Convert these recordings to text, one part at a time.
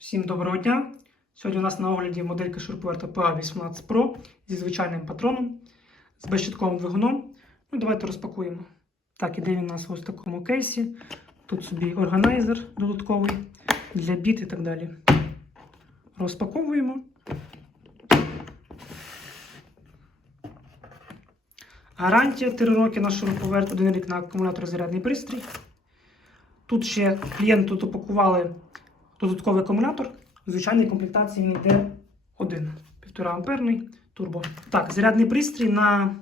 Всім доброго дня! Сьогодні у нас на огляді моделька шуруповерта PA18 Pro зі звичайним патроном, з безщитковим двигуном. Ну, давайте розпакуємо. Так, іде він у нас ось в такому кейсі. Тут собі органайзер додатковий для біт і так далі. Розпаковуємо. Гарантія 3 роки на шуруповерт, 1 рік на акумулятор зарядний пристрій. Тут ще клієнту допакували додатковий акумулятор. У звичайній комплектації він йде один 1,5 амперний турбо. Так, зарядний пристрій на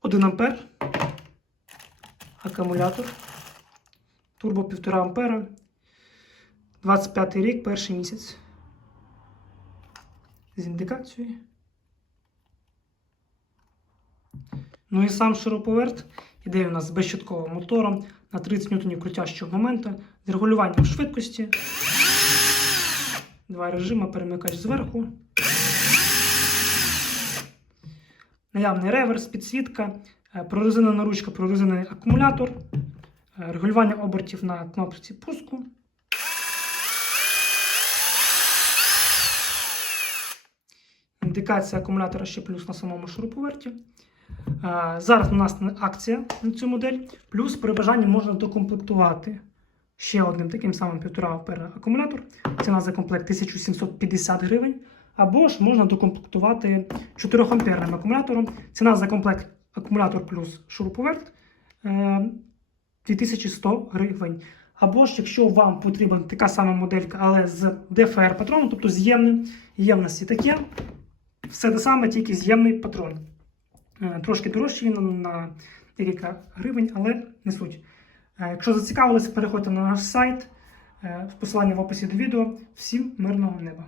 1 ампер. Акумулятор. Турбо 1,5 ампера. 25 рік, перший місяць. З індикацією. Ну і сам шуруповерт іде у нас з безщитковим мотором на 30 ньютонів крутящого моменту з регулюванням швидкості. Два режими, перемикач зверху. Наявний реверс, підсвітка, е, прорезинена ручка, прорезинений акумулятор, е, регулювання обертів на кнопці пуску. Індикація акумулятора ще плюс на самому шуруповерті. Е, Зараз у нас акція на цю модель. Плюс при бажанні можна докомплектувати ще одним таким самим 1,5 ампера акумулятор. Ціна за комплект 1750 гривень. Або ж можна докомплектувати 4 амперним акумулятором. Ціна за комплект акумулятор плюс шуруповерт е, 2100 гривень. Або ж, якщо вам потрібна така сама моделька, але з DFR патроном, тобто з ємним, ємності таке, все те саме, тільки з'ємний патрон. Е, Трошки дорожчий він на декілька гривень, але не суть. Е, Якщо зацікавилися, переходьте на наш сайт. Е, Посилання в описі до відео. Всім мирного неба!